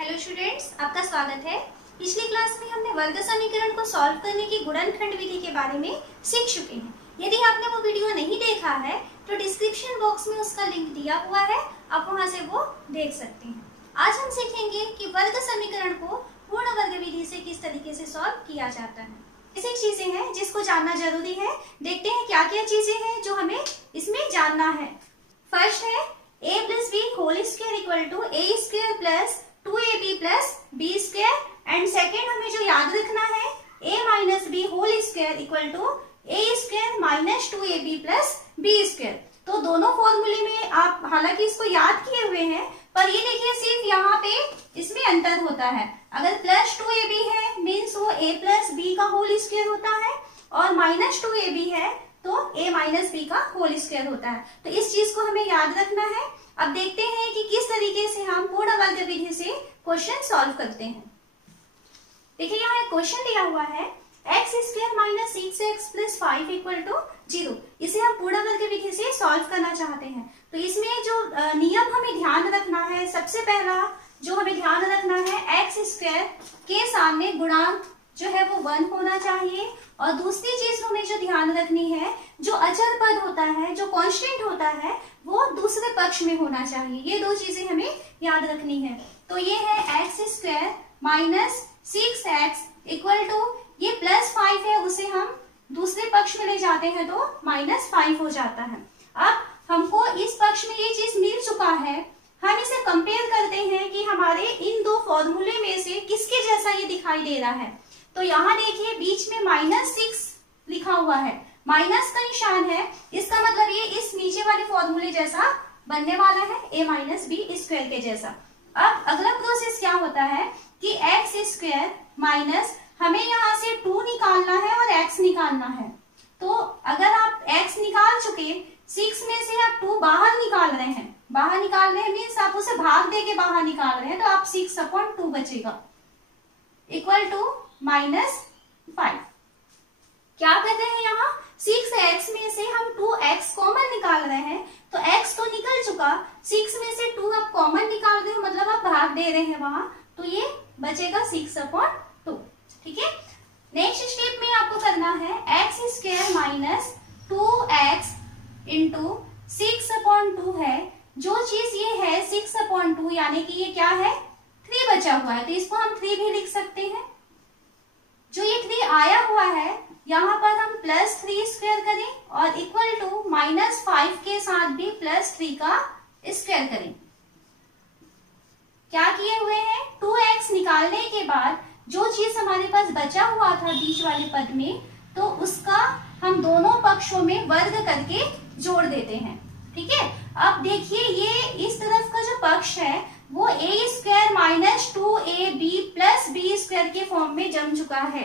Hello students, आपका स्वागत है। पिछली क्लास में हमने वर्ग समीकरण को सॉल्व करने की गुणनखंड विधि के बारे में सीख चुके हैं। यदि आपने वो वीडियो नहीं देखा है तो डिस्क्रिप्शन बॉक्स में उसका लिंक दिया हुआ है, आप वहां से वो देख सकते हैं। आज हम सीखेंगे कि वर्ग समीकरण को पूर्ण वर्ग विधि से किस तरीके से सॉल्व किया जाता है। बेसिक चीजें हैं जिसको जानना जरूरी है। देखते हैं क्या क्या चीजें हैं जो हमें इसमें जानना है। फर्स्ट है a plus B whole square equal to A square plus 2ab plus B square. And second हमें जो याद रखना है a minus B whole square equal to A square minus 2ab plus B square. तो दोनों फॉर्मूले में आप हालांकि इसको याद किए हुए हैं, पर ये देखिए सिर्फ यहाँ पे इसमें अंतर होता है। अगर प्लस 2ab है मीन्स वो a प्लस बी का होल स्क्वायर होता है, और माइनस 2ab है तो a माइनस बी का होल स्क्वायर होता है। तो इस चीज को हमें याद रखना है। अब देखते हैं कि किस तरीके से हम पूर्ण वर्ग विधि से क्वेश्चन सॉल्व करते हैं। देखिए यहाँ एक क्वेश्चन दिया हुआ है X square minus 6x plus 5 equal to 0। इसे हम पूर्ण वर्ग विधि से सॉल्व करना चाहते हैं। तो इसमें जो नियम हमें ध्यान रखना है, सबसे पहला जो हमें ध्यान रखना है एक्स स्क्वायर के सामने गुणांक जो है वो 1 होना चाहिए। और दूसरी चीज हमें जो ध्यान रखनी है, जो अचर पद होता है, जो कांस्टेंट होता है, वो दूसरे पक्ष में होना चाहिए। ये दो चीजें हमें याद रखनी है। तो ये है X square minus 6x equal to ये प्लस 5 है, उसे हम दूसरे पक्ष में ले जाते हैं तो माइनस 5 हो जाता है। अब हमको इस पक्ष में ये चीज मिल चुका है, हम इसे कंपेयर करते हैं कि हमारे इन दो फॉर्मूले में से किसके जैसा ये दिखाई दे रहा है। तो यहाँ देखिए बीच में -6 लिखा हुआ है, माइनस का निशान है, इसका मतलब ये इस नीचे वाले फॉर्मूले जैसा बनने वाला है, a माइनस बी स्क्वायर के जैसा। अब अगला प्रोसेस क्या होता है कि एक्स स्क्वायर माइनस हमें यहाँ से 2 निकालना है और x निकालना है। तो अगर आप x निकाल चुके, 6 में से आप 2 बाहर निकाल रहे हैं, मीन्स आप उसे भाग दे के बाहर निकाल रहे हैं, तो आप 6/2 बचेगा इक्वल टू -5। क्या कर रहे हैं यहाँ 6x में से हम 2x कॉमन निकाल रहे हैं, तो x तो निकल चुका, 6 में से 2 आप कॉमन निकाल रहे हो, मतलब आप भाग दे रहे हैं वहां, तो ये बचेगा 6/2। ठीक है। नेक्स्ट स्टेप में आपको करना है X square minus 2x into 6/2 है। जो चीज ये है 6/2 यानी कि ये क्या है 3 बचा हुआ है, तो इसको हम 3 भी लिख सकते हैं। जो ये 3 आया हुआ है यहाँ पर हम +3 स्क्वायर करें और इक्वल टू -5 के साथ भी +3 का स्क्वायर करें। क्या किए हुए हैं 2x निकालने के बाद जो चीज हमारे पास बचा हुआ था बीच वाले पद में, तो उसका हम दोनों पक्षों में वर्ग करके जोड़ देते हैं। ठीक है। अब देखिए ये इस तरफ का जो पक्ष है वो a square minus 2ab plus B square के फॉर्म में जम चुका है।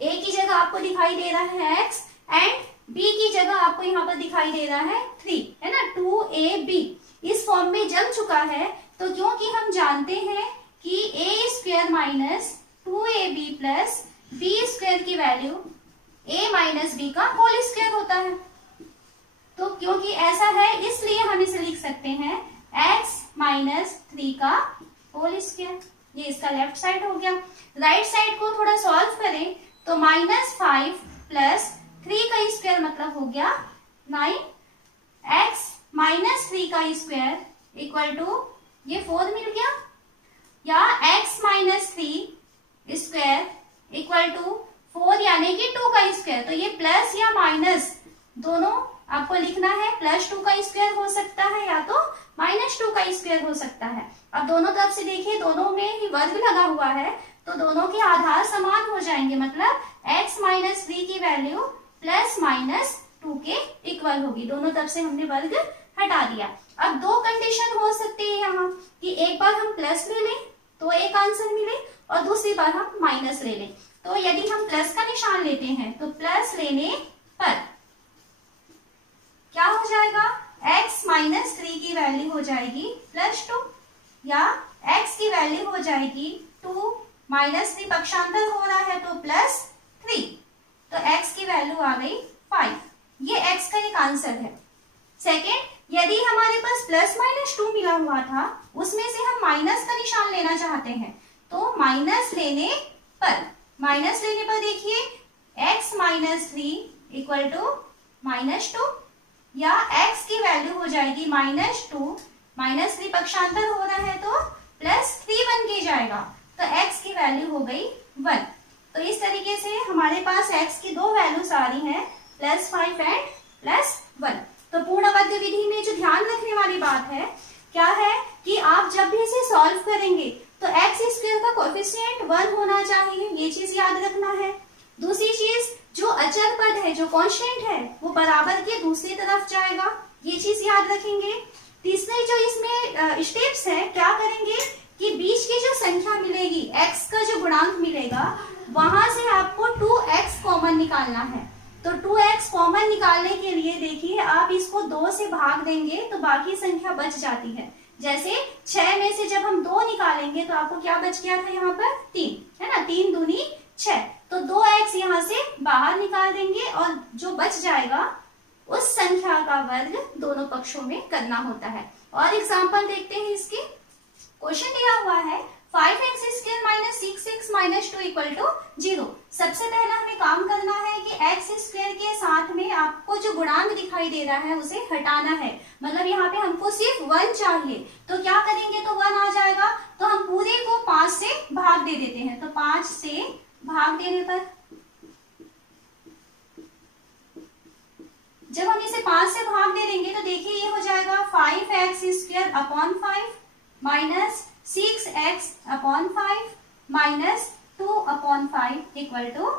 a की जगह आपको दिखाई दे रहा है x एंड b की जगह आपको यहाँ पर दिखाई दे रहा है 3, है ना, 2ab इस फॉर्म में जम चुका है। तो क्योंकि हम जानते हैं कि a square minus 2ab plus B square की वैल्यू a माइनस बी का होल स्क्वायर होता है, तो क्योंकि ऐसा है इसलिए हम इसे लिख सकते हैं x माइनस 3 का होल स्क्वायर। ये इसका लेफ्ट साइड हो गया। राइट साइड को थोड़ा सॉल्व करें तो -5 प्लस 3 का स्क्वायर मतलब हो गया 9, x माइनस 3 का स्क्वायर इक्वल टू ये 4 मिल गया, या x minus 3 square equal to 4 यानी कि 2 का स्क्वायर। तो ये प्लस या माइनस दोनों आपको लिखना है, +2 का स्क्वायर हो सकता है या तो -2 का स्क्वायर हो सकता है। अब दोनों तरफ से देखिए दोनों में ही वर्ग लगा हुआ है, तो दोनों के आधार समान हो जाएंगे, मतलब x माइनस 3 की वैल्यू +-2 के इक्वल होगी। दोनों तरफ से हमने वर्ग हटा दिया। अब दो कंडीशन हो सकती है यहाँ कि एक बार हम प्लस ले लें तो एक आंसर मिले और दूसरी बार हम माइनस ले लें। तो यदि हम प्लस का निशान लेते हैं तो प्लस लेने पर क्या हो जाएगा x माइनस 3 की वैल्यू हो जाएगी +2, या x की वैल्यू हो जाएगी 2 -3 पक्षांतर हो रहा है तो +3, तो x की वैल्यू आ गई 5। ये x का एक आंसर है। सेकेंड, यदि हमारे पास प्लस माइनस 2 मिला हुआ था, उसमें से हम माइनस का निशान लेना चाहते हैं, तो माइनस लेने पर देखिए x माइनस 3 इक्वल टू -2, या x की वैल्यू हो जाएगी -2, -3 पक्षांतर हो रहा है तो +3 बन के जाएगा, तो x की वैल्यू हो गई 1। तो इस तरीके से हमारे पास x की दो वैल्यूज आ रही हैं, +5 एंड +1। तो पूर्ण वर्ग विधि में जो ध्यान रखने वाली बात है क्या है कि आप जब भी इसे सॉल्व करेंगे तो एक्स स्क्वायर का कोएफिशिएंट 1 होना चाहिए, ये चीज याद रखना है। दूसरी चीज, जो अचर पद है, जो कांस्टेंट है, वो बराबर के दूसरी तरफ जाएगा, ये चीज याद रखेंगे। तीसरे जो इसमें स्टेप्स है, क्या करेंगे कि बीच की जो संख्या मिलेगी, x का जो गुणांक मिलेगा, वहां से आपको 2x कॉमन निकालना है। तो 2x कॉमन निकालने के लिए देखिए आप इसको 2 से भाग देंगे तो बाकी संख्या बच जाती है। जैसे 6 में से जब हम 2 निकालेंगे तो आपको क्या बच गया था, यहाँ पर 3 है ना, 3 दूनी 6, तो 2x यहाँ से बाहर निकाल देंगे और जो बच जाएगा उस संख्या का वर्ग दोनों पक्षों में करना होता है। और एग्जाम्पल देखते हैं इसके। क्वेश्चन दिया हुआ है 5x square minus 6x minus 2 equal to 0। सबसे पहला हमें काम करना है कि x स्क्वायर के साथ में आपको जो गुणांक दिखाई दे रहा है उसे हटाना है, मतलब यहाँ पे हमको सिर्फ 1 चाहिए। तो क्या करेंगे, तो 1 आ जाएगा, तो हम पूरे को 5 से भाग दे देते हैं। तो 5 से भाग देने पर जब हम इसे 5 से भाग दे देंगे तो देखिए ये हो जाएगा 5x square upon 5 minus 6x upon 5 minus 2 upon 5 equal to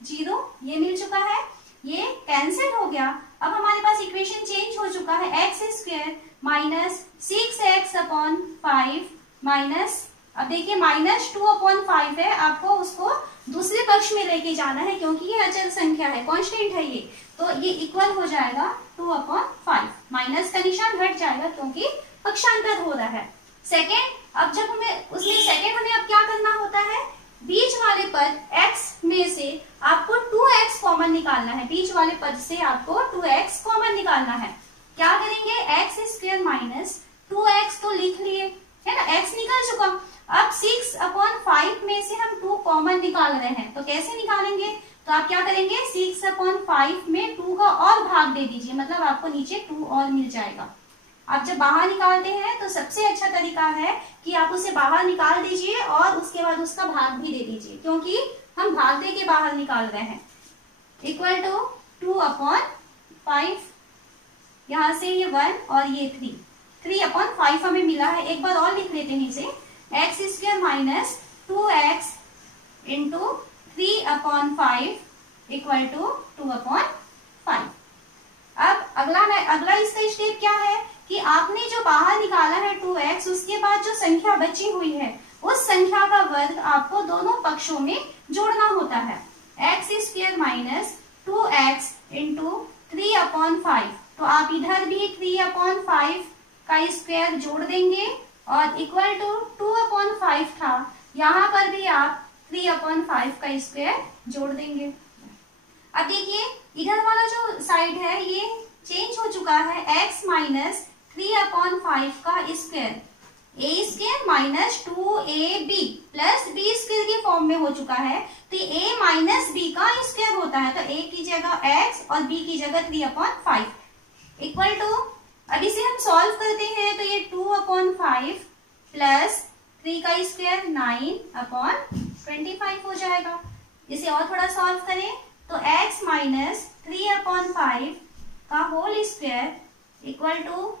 0। ये मिल चुका है, ये कैंसिल हो गया। अब हमारे पास इक्वेशन चेंज हो चुका है, x square minus 6x upon 5 minus, अब देखिए -2 अपॉन 5 है, आपको उसको दूसरे पक्ष में लेके जाना है क्योंकि ये अचर संख्या है, कांस्टेंट है ये, तो ये इक्वल हो जाएगा 2 अपॉन 5। माइनस का निशान हट जाएगा क्योंकि पक्षांतर हो रहा है। सेकेंड, अब जब हमें हमें अब क्या करना होता है, बीच वाले पद x में से आपको 2x कॉमन निकालना है। बीच वाले पद से आपको 2x कॉमन निकालना है। क्या करेंगे, x स्क्वायर माइनस 2x तो लिख लिए है ना, x निकल चुका। अब 6 अपॉन 5 में से हम 2 कॉमन निकाल रहे हैं, तो कैसे निकालेंगे, तो आप क्या करेंगे, 6 अपॉन 5 में 2 का और भाग दे दीजिए, मतलब आपको नीचे 2 और मिल जाएगा। आप जब बाहर निकालते हैं तो सबसे अच्छा तरीका है कि आप उसे बाहर निकाल दीजिए और उसके बाद उसका भाग भी दे दीजिए, क्योंकि हम भाग दे के बाहर निकाल रहे हैं। इक्वल टू 2 अपॉन 5, यहाँ से ये 1 और ये 3 अपॉन 5 हमें मिला है। एक बार और लिख लेते हैं इसे, x square minus 2x into 3 upon 5 equal to 2 upon 5। अब अगला इसका स्टेप क्या है कि आपने जो बाहर निकाला है 2x, उसके बाद जो संख्या बची हुई है उस संख्या का वर्ग आपको दोनों पक्षों में जोड़ना होता है। x square minus 2x into 3 upon 5, तो आप इधर भी 3 अपॉन 5 का स्क्वायर जोड़ देंगे और इक्वल टू 2 अपॉन 5 था, यहाँ पर भी आप 3 अपॉन 5 का स्क्वायर जोड़ देंगे। अब देखिए इधर वाला जो साइड है ये चेंज हो चुका है, x माइनस 3 अपॉन 5 का square, a square minus 2ab plus b square के फॉर्म में हो चुका है, तो a माइनस b का स्क्वायर होता है, तो a की जगह x और b की जगह 3 अपॉन 5 इक्वल टू, अब इसे हम सॉल्व करते हैं तो ये 2 अपॉन 5 प्लस 3 का स्क्वायर 9 अपॉन 25 हो जाएगा। इसे और थोड़ा सॉल्व करें तो x माइनस 3 अपॉन 5 का होल स्क्वायर इक्वल टू,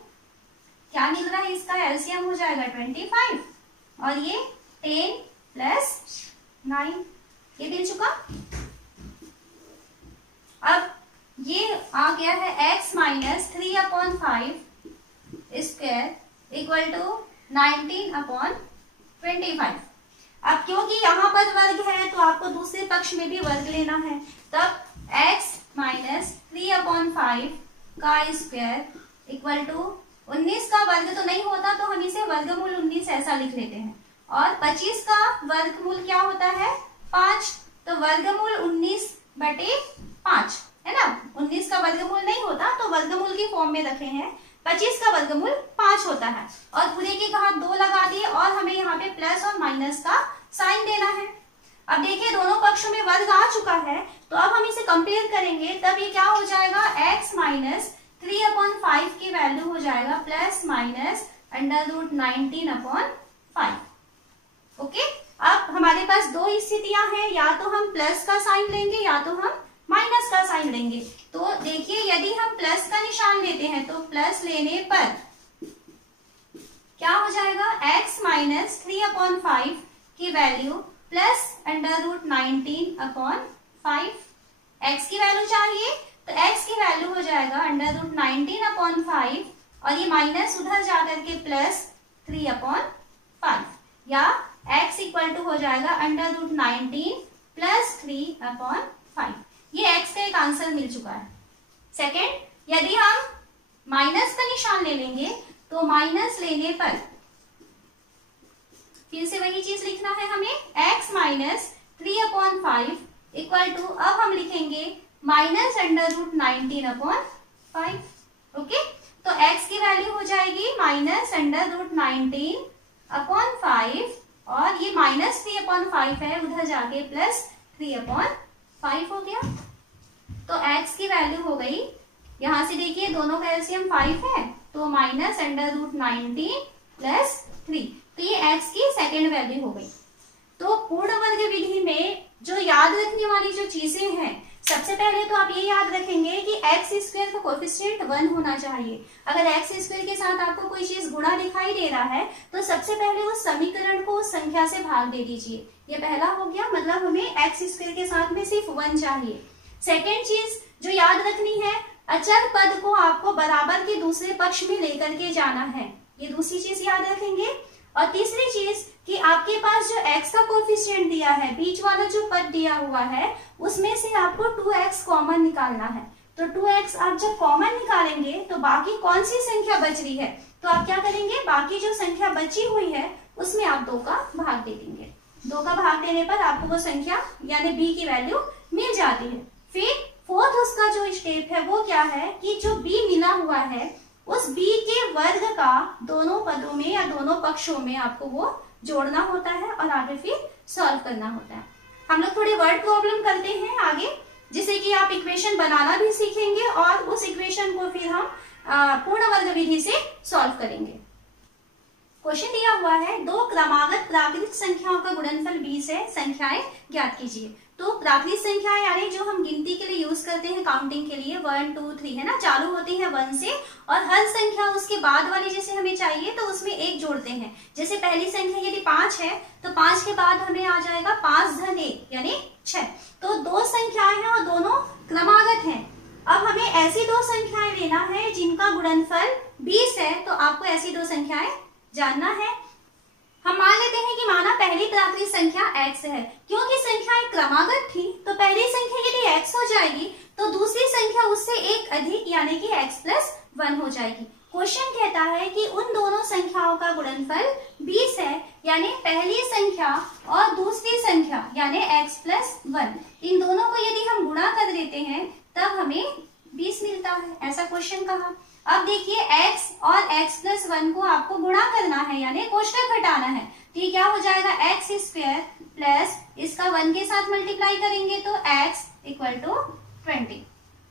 क्या मिल रहा है, इसका एलसीएम हो जाएगा 25 और ये 10 प्लस 9, ये मिल चुका। अब ये आ गया है x minus 3 upon 5 square equal to 19 upon 25। अब क्योंकि यहाँ पर वर्ग है तो आपको दूसरे पक्ष में भी वर्ग लेना है, तब x माइनस 3 अपॉन 5 का स्क्वायर इक्वल टू 19 का वर्ग तो नहीं होता तो हम इसे वर्गमूल 19 ऐसा लिख लेते हैं, और 25 का वर्गमूल क्या होता है 5, तो वर्गमूल 19 बटे 5 है ना। 19 का वर्गमूल नहीं होता तो वर्गमूल की फॉर्म में रखे हैं। 25 का वर्गमूल 5 होता है और पूरे के घात 2 लगा दिए और हमें यहाँ पे प्लस और माइनस का साइन देना है। अब देखिए दोनों पक्षों में वर्ग आ चुका है, तो अब हम इसे कंपेयर करेंगे, तब ये क्या हो जाएगा, x माइनस 3/5 की वैल्यू हो जाएगा प्लस माइनस √19/5। ओके, अब हमारे पास दो स्थितियां हैं, या तो हम प्लस का साइन लेंगे या तो हम माइनस का साइन लेंगे। तो देखिए यदि हम प्लस का निशान लेते हैं तो प्लस लेने पर क्या हो जाएगा, x माइनस 3/5 की वैल्यू प्लस √19/5। x की वैल्यू चाहिए तो x की वैल्यू हो जाएगा √19/5 और ये माइनस उधर जाकर के प्लस 3/5, या x इक्वल टू हो जाएगा √19 प्लस 3/5। ये x का एक आंसर मिल चुका है। सेकेंड, यदि हम माइनस का निशान ले लेंगे तो माइनस लेने पर फिर से वही चीज लिखना है हमें, x माइनस 3/5 इक्वल टू, अब हम लिखेंगे माइनस √19/5। ओके, तो x की वैल्यू हो जाएगी माइनस √19/5 और ये माइनस 3/5 है, उधर जाके प्लस 3/5 हो गया। तो x की वैल्यू हो गई, यहां से देखिए दोनों का एलसीएम 5 है, तो माइनस √19 प्लस 3, तो ये x की सेकेंड वैल्यू हो गई। तो पूर्ण वर्ग विधि में जो याद रखने वाली जो चीजें हैं, सबसे पहले तो आप ये याद रखेंगे कि एक्स स्क्वायर का कोएफिशिएंट 1 होना चाहिए। अगर एक्स स्क्वायर के साथ आपको कोई चीज गुणा दिखाई दे रहा है तो सबसे पहले उस समीकरण को उस संख्या से भाग दे दीजिए। ये पहला हो गया, मतलब हमें एक्स स्क्वायर के साथ में सिर्फ 1 चाहिए। सेकेंड चीज जो याद रखनी है, अचर पद को आपको बराबर के दूसरे पक्ष में लेकर के जाना है, ये दूसरी चीज याद रखेंगे। और तीसरी चीज कि आपके पास जो x का कोएफिशिएंट दिया है, बीच वाला जो पद दिया हुआ है, उसमें से आपको 2x कॉमन निकालना है। तो 2x आप जब कॉमन निकालेंगे तो बाकी कौन सी संख्या बच रही है, तो आप क्या करेंगे, बाकी जो संख्या बची हुई है उसमें आप 2 का भाग दे देंगे। 2 का भाग देने पर आपको वो संख्या यानी b की वैल्यू मिल जाती है। फिर फोर्थ उसका जो स्टेप है वो क्या है कि जो b मिला हुआ है उस b के वर्ग का दोनों पदों में या दोनों पक्षों में आपको वो जोड़ना होता है और आगे फिर सॉल्व करना होता है। हम लोग थोड़े वर्ड प्रॉब्लम करते हैं आगे, जिससे कि आप इक्वेशन बनाना भी सीखेंगे और उस इक्वेशन को फिर हम पूर्ण वर्ग विधि से सॉल्व करेंगे। क्वेश्चन दिया हुआ है, दो क्रमागत प्राकृतिक संख्याओं का गुणनफल 20 है, संख्याएं ज्ञात कीजिए। तो प्राकृतिक संख्याएं यानी जो हम गिनती के लिए यूज करते हैं, काउंटिंग के लिए 1 2 3 है ना, चालू होती है 1 से और हर संख्या उसके बाद वाली जैसे हमें चाहिए तो उसमें 1 जोड़ते हैं। जैसे पहली संख्या यदि 5 है तो 5 के बाद हमें आ जाएगा 5 धन 1 यानी 6। तो दो संख्याएं हैं और दोनों क्रमागत हैं। अब हमें ऐसी दो संख्याएं लेना है जिनका गुणनफल 20 है, तो आपको ऐसी दो संख्याएं जानना है। हम मान लेते हैं कि माना पहली प्राकृतिक संख्या x है, क्योंकि संख्याएं क्रमागत थी तो पहली संख्या यदि x हो जाएगी तो दूसरी संख्या उससे एक अधिक यानी कि x प्लस 1 हो जाएगी। क्वेश्चन कहता है कि उन दोनों संख्याओं का गुणनफल 20 है, यानी पहली संख्या और दूसरी संख्या यानी x प्लस 1, इन दोनों को यदि हम गुणा कर देते हैं तब हमें 20 मिलता है, ऐसा क्वेश्चन कहा। अब देखिए x और x प्लस 1 को आपको गुणा करना है यानी कोष्टक घटाना है, तो ये क्या हो जाएगा x स्क्वायर प्लस इसका 1 के साथ मल्टीप्लाई करेंगे तो x इक्वल टू 20।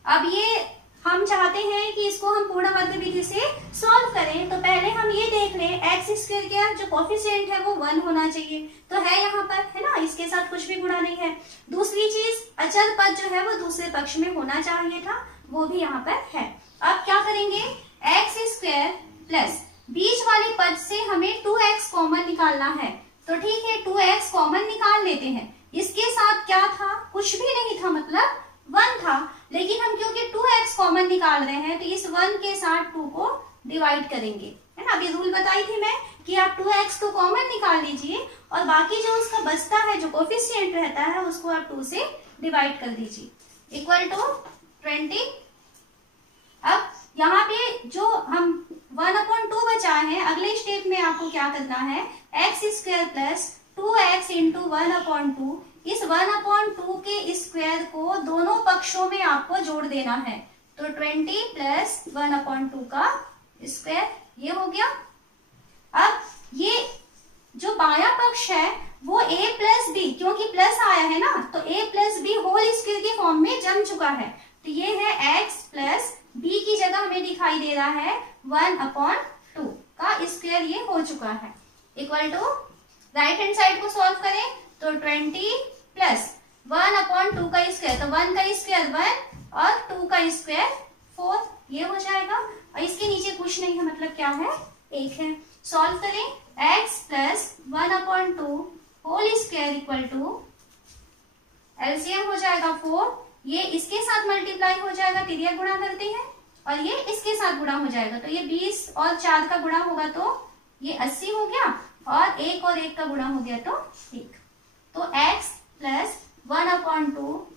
अब ये हम चाहते हैं कि इसको हम पूर्ण वर्ग विधि से सॉल्व करें, तो पहले हम ये देख लें x स्क्वायर का जो कोएफिशिएंट है वो 1 होना चाहिए, तो है यहाँ पर, है ना, इसके साथ कुछ भी गुणा नहीं है। दूसरी चीज अचर पद जो है वो दूसरे पक्ष में होना चाहिए था, वो भी यहाँ पर है। अब क्या करेंगे, x स्क्वायर प्लस बीच वाले पद से हमें 2x कॉमन निकालना है, तो ठीक है 2x कॉमन निकाल लेते हैं। इसके साथ क्या था, कुछ भी नहीं था, मतलब 1 था, लेकिन हम क्योंकि 2x कॉमन निकाल रहे हैं तो इस 1 के साथ 2 को डिवाइड करेंगे, है ना। अभी रूल बताई थी मैं कि आप 2x को कॉमन निकाल लीजिए और बाकी जो उसका बचता है जो कोएफिशिएंट रहता है उसको आप 2 से डिवाइड कर दीजिए इक्वल टू 20। अब यहाँ पे जो हम 1/2 बचाए हैं, अगले स्टेप में आपको क्या करना है, x square plus 2x into 1/2, इस 1/2 के स्क्वायर को दोनों पक्षों में आपको जोड़ देना है, तो 20 प्लस 1/2 का स्क्वायर, ये हो गया। अब ये जो बायां पक्ष है वो a प्लस बी, क्योंकि प्लस आया है ना, तो a plus B whole square के फॉर्म में जम चुका है। तो ये है x प्लस बी की जगह हमें दिखाई दे रहा है 1/2 का स्क्वायर, ये हो चुका है। Equal to right hand side को सॉल्व करें तो 20 प्लस 1/2 का स्क्वायर, तो 1 का स्क्वायर 1 और 2 का स्क्वायर 4, ये हो जाएगा। और इसके नीचे कुछ नहीं है, मतलब क्या है, 1 है। सॉल्व करें, x plus 1/2 whole square equal to LCM हो जाएगा 4, ये इसके साथ मल्टीप्लाई हो जाएगा, तिर्यक गुणा करते हैं, और ये इसके साथ गुणा हो जाएगा, तो ये 20 और 4 का गुणा होगा तो ये 80 हो गया, और 1 और 1 का गुणा हो गया तो 1। तो x plus 1/2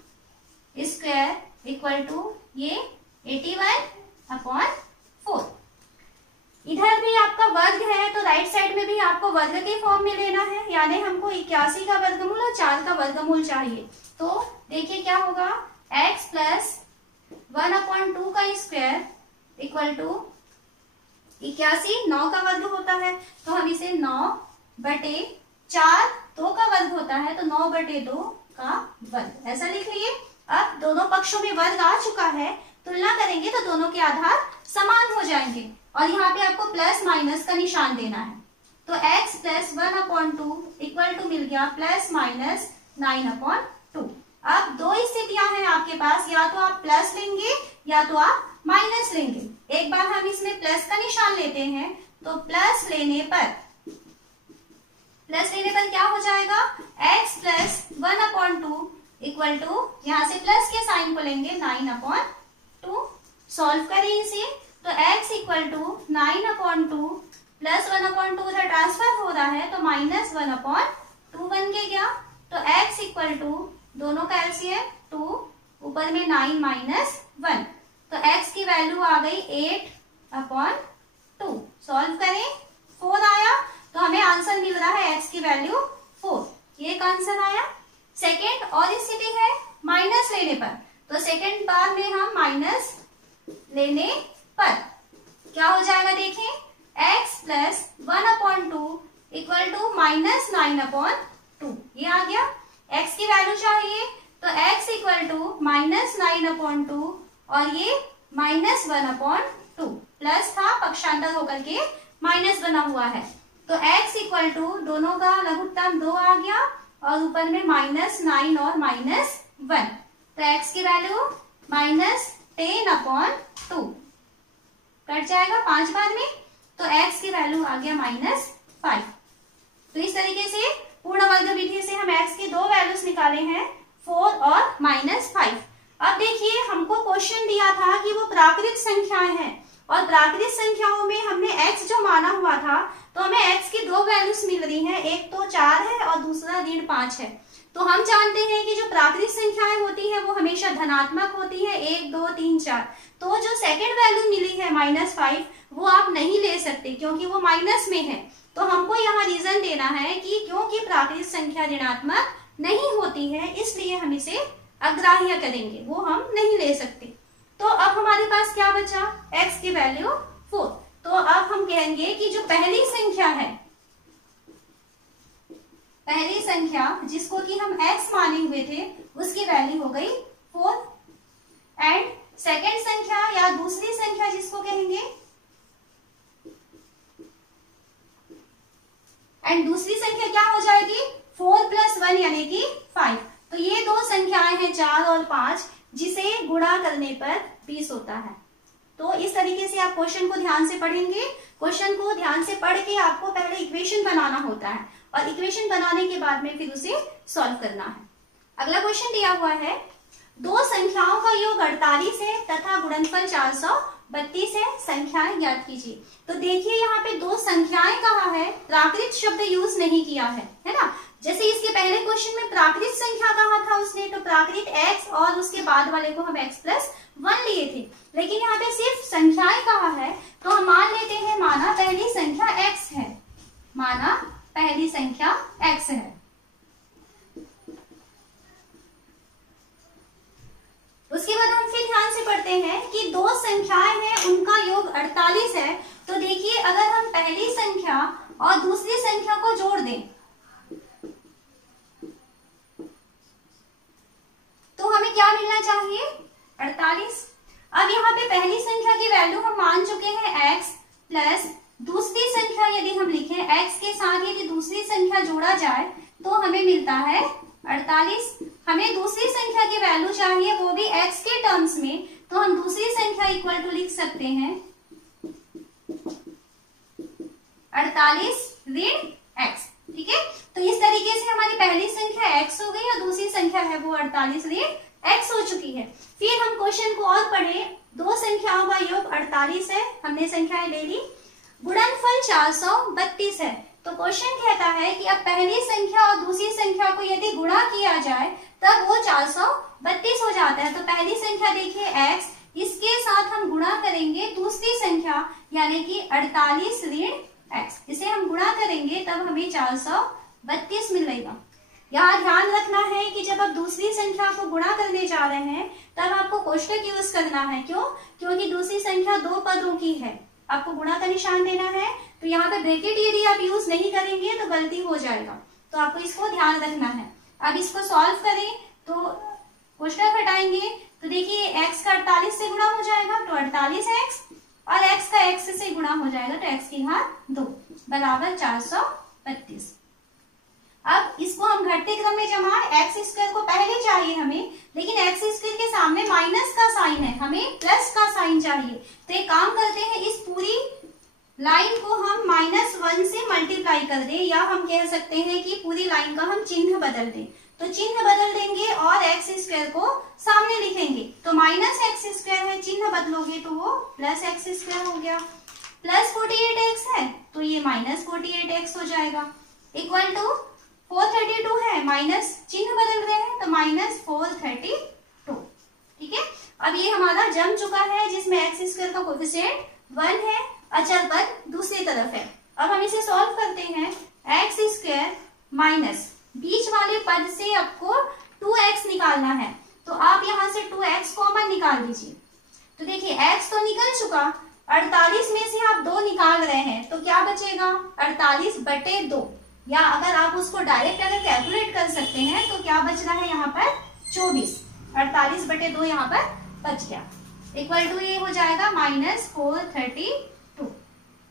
square equal to ये 81/4। इधर भी आपका वर्ग है, तो राइट साइड में भी आपको वर्ग के फॉर्म में लेना है, यानी हमको 81 का वर्गमूल और 4 का वर्गमूल चाहिए। तो देखिए क्या होगा, x प्लस 1/2 का स्क्वायर इक्वल टू 81, 9 का वर्ग होता है, तो हम इसे 9/4, 2 का वर्ग होता है तो 9/2 का वर्ग, ऐसा लिख लिए। अब दोनों पक्षों में वर्ग आ चुका है, तुलना करेंगे तो दोनों के आधार समान हो जाएंगे, और यहाँ पे आपको प्लस माइनस का निशान देना है। तो x प्लस 1/2 इक्वल टू मिल गया प्लस माइनस 9/2। अब दो स्थितियां हैं आपके पास, या तो आप प्लस लेंगे या तो आप माइनस लेंगे। एक बार हम इसमें प्लस का निशान लेते हैं, तो प्लस लेने पर क्या हो जाएगा, x प्लस 1/2 इक्वल टू, यहाँ से प्लस के साइन को लेंगे 9/2। सॉल्व करें इसे, तो x इक्वल टू 9/2 प्लस 1/2 उधर ट्रांसफर हो रहा है तो माइनस 1/2 बन के गया। तो x इक्वल टू, दोनों का एलसीएम 2, ऊपर में 9 माइनस 1, तो x की वैल्यू आ गई 8/2। सॉल्व करें, 4 आया, तो हमें आंसर मिल रहा है x की वैल्यू 4, ये एक आंसर आया। सेकेंड और स्थिति है माइनस लेने पर, तो सेकेंड बार में हम माइनस लेने पर क्या हो जाएगा, देखें, x plus 1/2 equal to minus 9/2, ये आ गया। x की वैल्यू चाहिए, तो x इक्वल टू माइनस 9/2 और ये माइनस 1/2, प्लस था पक्षांतर होकर के माइनस बना हुआ है, तो x इक्वल टू, दोनों का लघुत्तम 2 आ गया, और ऊपर में माइनस 9 और माइनस 1, तो x की वैल्यू माइनस 10/2 कट जाएगा 5 बार में, तो x की वैल्यू आ गया -5। तो इस तरीके से पूर्ण वर्ग विधि से हम x की दो वैल्यूज निकाले हैं, 4 और -5। अब देखिए, हमको क्वेश्चन दिया था कि वो प्राकृत संख्याएं हैं, और प्राकृत संख्याओं में हमने x जो माना हुआ था, तो हमें x की दो वैल्यूज मिल रही हैं, एक तो 4 है और दूसरा -5 है। तो हम जानते हैं कि जो प्राकृत संख्याएं होती है वो हमेशा धनात्मक होती है, 1 2 3 4। तो जो सेकंड वैल्यू मिली है -5, वो आप नहीं ले सकते क्योंकि वो माइनस में है। तो हमको यहाँ रीजन देना है कि क्योंकि प्राकृत संख्या ऋणात्मक नहीं होती है, इसलिए हम इसे अग्राह्य करेंगे, वो हम नहीं ले सकते। तो अब हमारे पास क्या बचा, x की वैल्यू 4। तो अब हम कहेंगे कि जो पहली संख्या है, पहली संख्या जिसको कि हम x माने हुए थे, उसकी वैल्यू हो गई 4, एंड सेकेंड संख्या या दूसरी संख्या जिसको कहेंगे, एंड दूसरी संख्या क्या हो जाएगी, 4 + 1 यानी कि 5। तो ये दो संख्याएं हैं 4 और 5, जिसे गुणा करने पर 20 होता है। तो इस तरीके से आप क्वेश्चन को ध्यान से पढ़ेंगे। क्वेश्चन को ध्यान से पढ़ के आपको पहले इक्वेशन बनाना होता है, और इक्वेशन बनाने के बाद में फिर उसे सॉल्व करना है। अगला क्वेश्चन दिया हुआ है, दो संख्याओं का योग 48 है तथा गुणनफल 432 है, संख्याएं ज्ञात कीजिए। तो देखिए यहाँ पे दो संख्याएं कहा है, प्राकृत शब्द यूज नहीं किया है ना। जैसे इसके पहले क्वेश्चन में प्राकृत संख्या कहा था उसने, तो प्राकृत x और उसके बाद वाले को हम x+1 लिए थे, लेकिन यहाँ पे सिर्फ संख्याएं कहा है, तो हम मान लेते हैं, माना पहली संख्या x है, माना पहली संख्या x है। उसके बाद हम फिर ध्यान से पढ़ते हैं कि दो संख्याएं हैं, उनका योग 48 है, अगर हम पहली संख्या और दूसरी संख्या को जोड़ दें तो हमें क्या मिलना चाहिए? 48। अब यहाँ पे पहली संख्या की वैल्यू हम मान चुके हैं x प्लस दूसरी संख्या यदि हम लिखें x के साथ यदि दूसरी संख्या जोड़ा जाए तो हमें मिलता है 48। हमें दूसरी संख्या की वैल्यू चाहिए वो भी x के टर्म्स में, तो हम दूसरी संख्या इक्वल टू लिख सकते हैं 48 ऋण x। ठीक है, तो इस तरीके से हमारी पहली संख्या x हो गई और दूसरी संख्या है वो 48 ऋण x हो चुकी है। फिर हम क्वेश्चन को और पढ़ें। दो संख्याओं का योग 48 है, हमने संख्याएं ले ली। गुणनफल 432 है, तो क्वेश्चन कहता है कि अब पहली संख्या और दूसरी संख्या को यदि गुणा किया जाए तब वो 432 हो जाता है। तो पहली संख्या देखिए x, इसके साथ हम गुणा करेंगे दूसरी संख्या यानी कि 48 ऋण x, इसे हम गुणा करेंगे तब हमें 432 मिलेगा। यहाँ ध्यान रखना है कि जब आप दूसरी संख्या को गुणा करने जा रहे हैं तब आपको कोष्टक यूज करना है। क्यों? क्योंकि दूसरी संख्या दो पदों की है, आपको गुणा का निशान देना है। तो यहाँ पे ब्रैकेट यदि आप यूज नहीं करेंगे तो गलती हो जाएगा, तो आपको इसको ध्यान रखना है। अब इसको सॉल्व करें तो कोष्टक हटाएंगे तो देखिए x का 48 से गुणा हो जाएगा तो 48x और x का x से गुणा हो जाएगा तो x की घात 2 बराबर 432। अब इसको हम घटते क्रम में जमाएं। एक्स स्क्वायर को पहले चाहिए हमें, लेकिन एक्स स्क्वायर के सामने माइनस का साइन है, हमें प्लस का साइन चाहिए। तो एक काम करते हैं, इस पूरी लाइन को हम -1 से मल्टीप्लाई कर दें, या हम कह सकते हैं कि पूरी लाइन का हम चिन्ह बदल दें। तो चिन्ह बदल देंगे और एक्स स्क्वायर को सामने लिखेंगे। तो -x स्क्वायर है, चिन्ह बदलोगे तो वो +x स्क्वायर हो गया। प्लस 48x है तो ये -48x हो जाएगा। इक्वल टू 432 है, माइनस चिन्ह बदल रहे हैं तो -432। ठीक है, अब ये हमारा जम चुका है जिसमें एक्स स्क्वायर का कोएफिशिएंट 1 है, अचर पद दूसरी तरफ है। अब हम इसे सॉल्व करते हैं। एक्स स्क्वायर माइनस बीच वाले पद से आपको 2x निकालना है, तो आप यहाँ से 2x कॉमन निकाल दीजिए। तो देखिए x तो निकल चुका, 48 में से आप 2 निकाल रहे हैं तो क्या बचेगा? 48/2, या अगर आप उसको डायरेक्ट अगर कैलकुलेट कर सकते हैं तो क्या बच रहा है यहाँ पर? 24। 48/2 यहाँ पर बच गया। इक्वल टू ये हो जाएगा -432।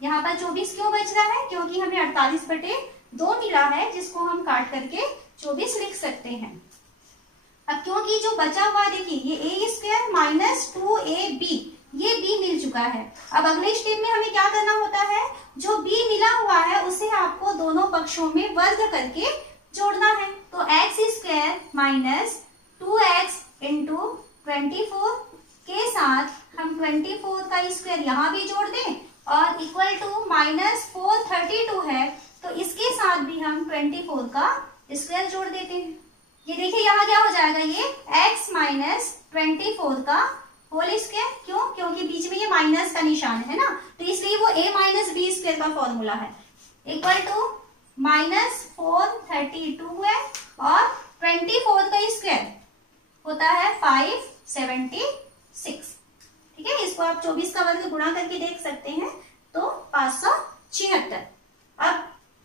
यहाँ पर 24 क्यों बच रहा है? क्योंकि हमें 48/2 मिला है, जिसको हम काट करके 24 लिख सकते हैं। अब क्योंकि जो बचा हुआ देखिए ये a स्क्वायर माइनस 2ab, ये b मिल चुका है। अब अगले स्टेप में हमें क्या करना होता है? जो b मिला हुआ है उसे आपको दोनों पक्षों में वर्ग करके जोड़ना है। तो x square minus 2x into 24 के साथ हम 24 का स्क्वायर यहाँ भी जोड़ दें और इक्वल टू -432 है तो इसके साथ भी हम 24 का स्क्वायर जोड़ देते हैं। ये देखिए यहाँ क्या हो जाएगा? ये x माइनस 24 का होल स्क्वायर। क्यों? क्योंकि बीच में ये माइनस का निशान है ना, तो इसलिए वो a माइनस बी स्क्वायर का फॉर्मूला है। इक्वल टू -432 है और 24 का स्क्वायर होता है 576। ठीक है, इसको आप 24 का वर्ग गुणा करके देख सकते हैं तो 576। अब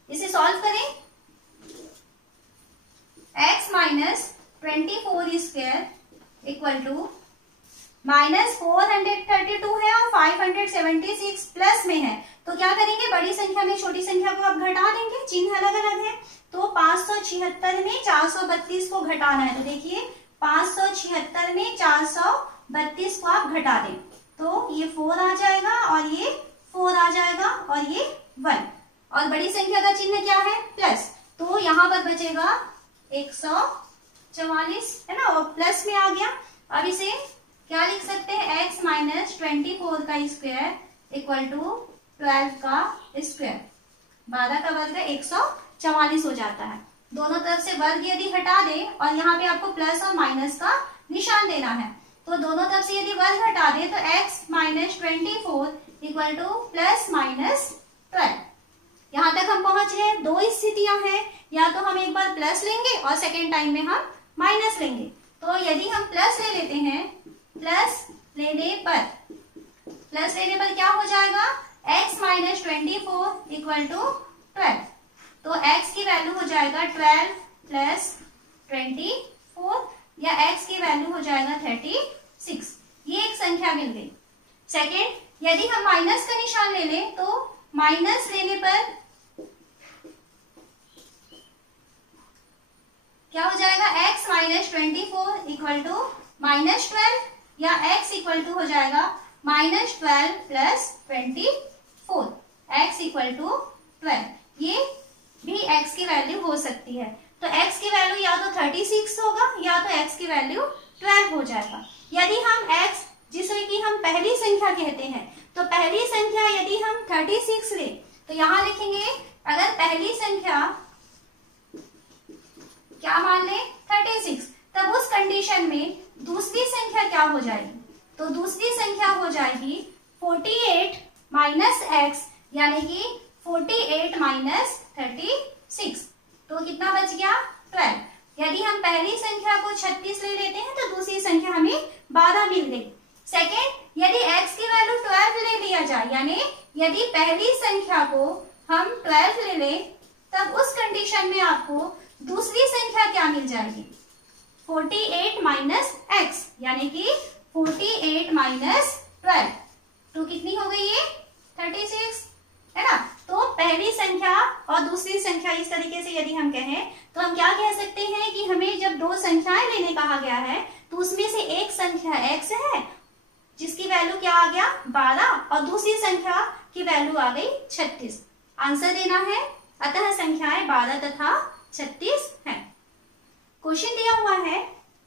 इसे सॉल्व करें। x minus 24 square equal to -432 है और 576 प्लस में है, तो क्या करेंगे? बड़ी संख्या में छोटी संख्या को आप घटा देंगे, चिन्ह अलग अलग है। तो 576 में 432 को घटाना है, तो देखिए 576 में 432 को आप घटा दें तो ये 4 आ जाएगा और ये 4 आ जाएगा और ये 1, और बड़ी संख्या का चिन्ह क्या है? प्लस। तो यहाँ पर बचेगा 144 है ना, और प्लस में आ गया। अब इसे क्या लिख सकते हैं? x माइनस 24 का स्क्वायर इक्वल टू 12 का स्क्वायर, 12 का वर्ग 144 हो जाता है। दोनों तरफ से वर्ग यदि हटा दे और यहाँ पे आपको प्लस और माइनस का निशान देना है, तो दोनों तरफ से यदि वर्ग हटा दे तो x minus 24 equal two plus minus 12। यहाँ तक हम पहुंच गए। दो स्थितियां हैं, या तो हम एक बार प्लस लेंगे और सेकेंड टाइम में हम माइनस लेंगे। तो यदि हम प्लस ले लेते हैं, प्लस लेने पर क्या हो जाएगा? x minus 24 equal to 12। तो x की वैल्यू हो जाएगा 12 प्लस 24 या x की वैल्यू हो जाएगा 36। ये एक संख्या मिल गई। सेकेंड, यदि हम माइनस का निशान ले लें तो माइनस लेने पर क्या हो जाएगा, x minus 24 equal to minus 12 या x इक्वल टू हो जाएगा minus 12 plus 24, x equal to 12। ये भी x की वैल्यू हो सकती है। तो x की वैल्यू या तो 36 होगा या तो x की वैल्यू 12 हो जाएगा। यदि हम x जिसे कि हम पहली संख्या कहते हैं, तो पहली संख्या यदि हम 36 ले तो यहां लिखेंगे, अगर पहली संख्या क्या मान ले 36, तब उस कंडीशन में दूसरी संख्या क्या हो जाएगी, तो दूसरी संख्या हो जाएगी 48 माइनस x, यानी कि 48 माइनस 36। तो कितना बच गया 12। यदि हम पहली संख्या को 36 ले लेते हैं तो दूसरी संख्या हमें 12 मिल गई। सेकेंड, यदि x की वैल्यू 12 ले लिया जाए, यानी यदि पहली संख्या को हम 12 ले लें, तब उस कंडीशन में आपको दूसरी संख्या क्या मिल जाएगी, 48 माइनस x, यानी कि 48 माइनस 12। तो कितनी हो गई ये 36, है ना। तो पहली संख्या और दूसरी संख्या इस तरीके से यदि हम कहें तो हम क्या कह सकते हैं कि हमें जब दो संख्याएं लेने कहा गया है तो उसमें से एक संख्या x है जिसकी वैल्यू क्या आ गया 12 और दूसरी संख्या की वैल्यू आ गई 36। आंसर देना है, अतः संख्याएं 12 तथा 36 है। क्वेश्चन दिया हुआ है,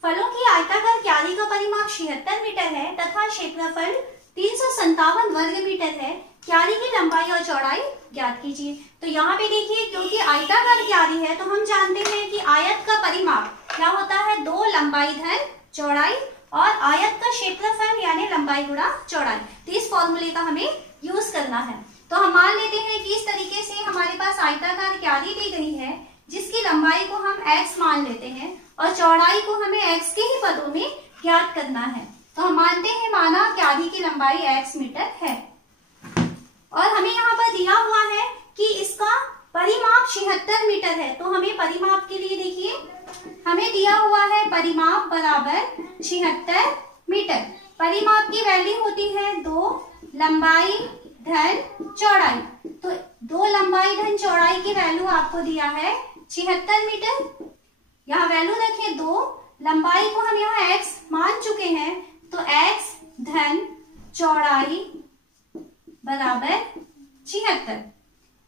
फलों की आयताकार क्यारी का परिमाप 76 मीटर है तथा क्षेत्रफल 357 वर्ग मीटर है। क्यारी की लंबाई और चौड़ाई ज्ञात कीजिए। तो यहाँ पे देखिए, क्योंकि आयताकार क्यारी है तो हम जानते हैं कि आयत का परिमाप क्या होता है, 2 लंबाई धन चौड़ाई, और आयत का क्षेत्रफल यानी लंबाई गुणा चौड़ाई। तो इस फॉर्मूले का हमें यूज करना है। तो हम मान लेते हैं कि इस तरीके से हमारे पास आयताकार क्यारी दी गई है जिसकी लंबाई को हम x मान लेते हैं और चौड़ाई को हमें x के ही पदों में ज्ञात करना है। तो हम मानते हैं माना क्यारी की लंबाई x मीटर है और हमें यहाँ पर दिया हुआ है कि इसका परिमाप 76 मीटर है। तो हमें परिमाप के लिए देखिए, हमें दिया हुआ है परिमाप बराबर 76 मीटर। परिमाप की वैल्यू होती है 2 लंबाई धन चौड़ाई। तो 2 लंबाई धन चौड़ाई की वैल्यू आपको दिया है 76 मीटर। यहाँ वैल्यू रखें 2, लंबाई को हम यहाँ x मान चुके हैं, तो x धन चौड़ाई बराबर 76।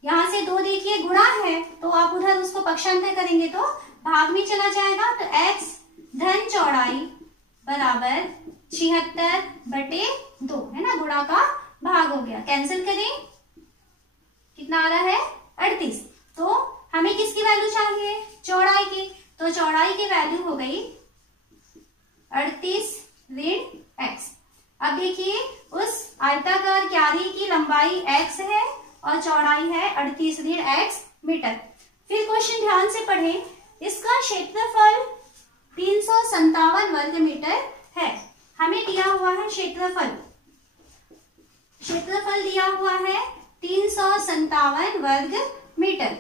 यहाँ से 2 देखिए गुणा है तो आप उधर उसको पक्षांतर करेंगे तो भाग में चला जाएगा। तो x धन चौड़ाई बराबर 76/2 है ना, गुणा का भाग हो गया। कैंसिल करें, कितना आ रहा है 38। तो हमें किसकी वैल्यू चाहिए, चौड़ाई की। तो चौड़ाई की वैल्यू हो गई 38 ऋण x। अब देखिए, उस आयताकार क्यारी की लंबाई x है और चौड़ाई है 38 ऋण x मीटर। फिर क्वेश्चन ध्यान से पढ़ें, इसका क्षेत्रफल 357 वर्ग मीटर है। हमें दिया हुआ है क्षेत्रफल दिया हुआ है 357 वर्ग मीटर,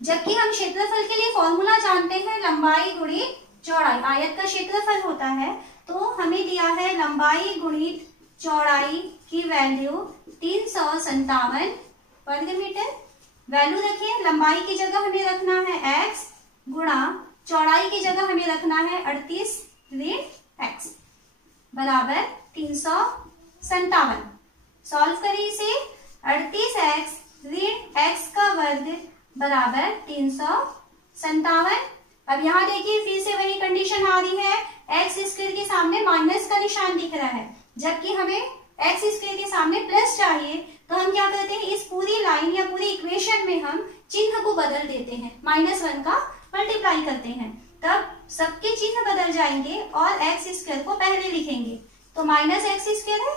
जबकि हम क्षेत्रफल के लिए फॉर्मूला जानते हैं लंबाई गुणित चौड़ाई। आयत का क्षेत्रफल होता है, तो हमें दिया है लंबाई गुणित चौड़ाई की वैल्यू 357 वर्ग मीटर। वैल्यू रखिए, लंबाई की जगह हमें रखना है x गुणा चौड़ाई की जगह हमें रखना है 38 ऋण x बराबर 357। सॉल्व करिए इसे, 38x ऋण x का वर्ग बराबर 357। अब यहाँ देखिए फिर से वही कंडीशन आ रही है, एक्स स्क्वायर के सामने माइनस का निशान दिख रहा है, जबकि हमें एक्स स्क्वायर के सामने प्लस चाहिए। तो हम क्या करते हैं, इस पूरी लाइन या पूरी इक्वेशन में हम चिन्ह को बदल देते हैं, -1 का मल्टीप्लाई करते हैं, तब सबके चिन्ह बदल जाएंगे और एक्स स्क्वायर को पहले लिखेंगे। तो -x² है,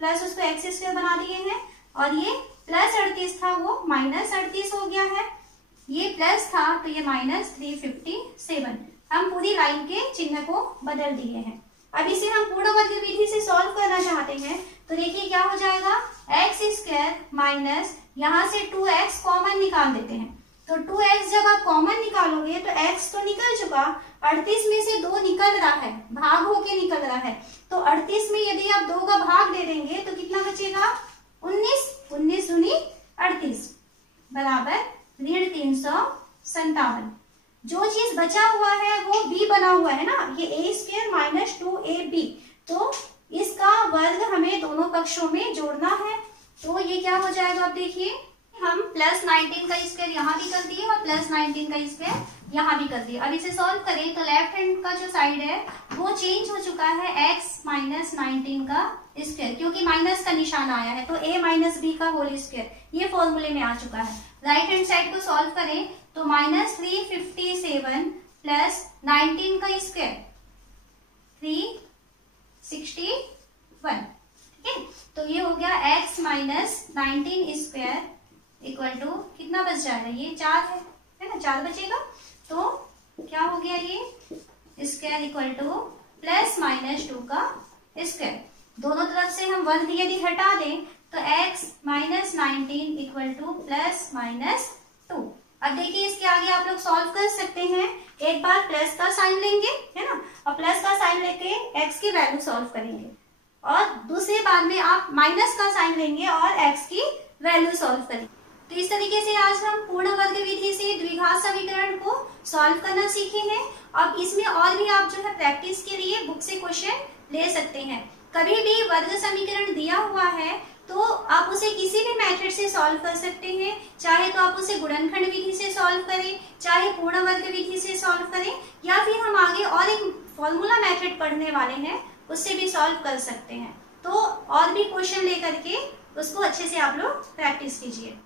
प्लस उसको x² बना दिए हैं, और ये +38 था वो -38 हो गया है, ये प्लस था तो ये -357। हम पूरी लाइन के चिन्ह को बदल दिए हैं। अब इसे हम पूर्ण वर्ग विधि से सॉल्व करना चाहते हैं, तो देखिए क्या हो जाएगा, एक्स स्क्वायर माइनस यहाँ से 2x कॉमन निकाल देते हैं। तो 2x जब आप कॉमन निकालोगे तो x तो निकल चुका, 38 में से 2 निकल रहा है, भाग होके निकल रहा है। तो 38 में यदि आप 2 का भाग दे देंगे तो कितना बचेगा, 19, 19 दूनी 38 बराबर ऋण 357। जो चीज बचा हुआ है वो b बना हुआ है ना, ये a स्क्वायर माइनस 2ab, तो इसका वर्ग हमें दोनों पक्षों में जोड़ना है। तो ये क्या हो जाएगा, आप देखिए हम प्लस 19 का स्क्वायर यहाँ भी कर दिए और प्लस 19 का स्क्वायर यहाँ भी कर दिए। अब इसे सॉल्व करें तो लेफ्ट हैंड का जो साइड है वो चेंज हो चुका है x माइनस 19 का स्क्वायर, क्योंकि माइनस का निशान आया है तो a माइनस बी का होल स्क्वायर ये फॉर्मूले में आ चुका है। राइट हैंड साइड को सॉल्व करें तो माइनस 357 प्लस 19 का स्क्वायर 361, ठीक है। तो ये हो गया x minus 19 square equal to कितना बच जाएगा, ये 4 है ना, 4 बचेगा। तो क्या हो गया, ये square equal two plus minus 2 का स्क्वायर। दोनों तरफ से हम वर्ग यदि हटा दें तो x minus 19 equal two plus minus 2। अब देखिए इसके आगे आप लोग सॉल्व कर सकते हैं। एक बार प्लस का साइन लेंगे, है ना, और प्लस का साइन लेके x की वैल्यू सॉल्व करेंगे, और दूसरी बार में आप माइनस का साइन लेंगे और x की वैल्यू सॉल्व करेंगे। तो इस तरीके से आज हम पूर्ण वर्ग विधि से द्विघात समीकरण को सॉल्व करना सीखे हैं। अब इसमें और भी आप जो है प्रैक्टिस के लिए बुक से क्वेश्चन ले सकते हैं। कभी भी वर्ग समीकरण दिया हुआ है तो आप उसे किसी भी मेथड से सॉल्व कर सकते हैं, चाहे तो आप उसे गुणनखंड विधि से सॉल्व करें, चाहे पूर्ण वर्ग विधि से सॉल्व करें, या फिर हम आगे और एक फॉर्मूला मेथड पढ़ने वाले हैं उससे भी सॉल्व कर सकते हैं। तो और भी क्वेश्चन लेकर के उसको अच्छे से आप लोग प्रैक्टिस कीजिए।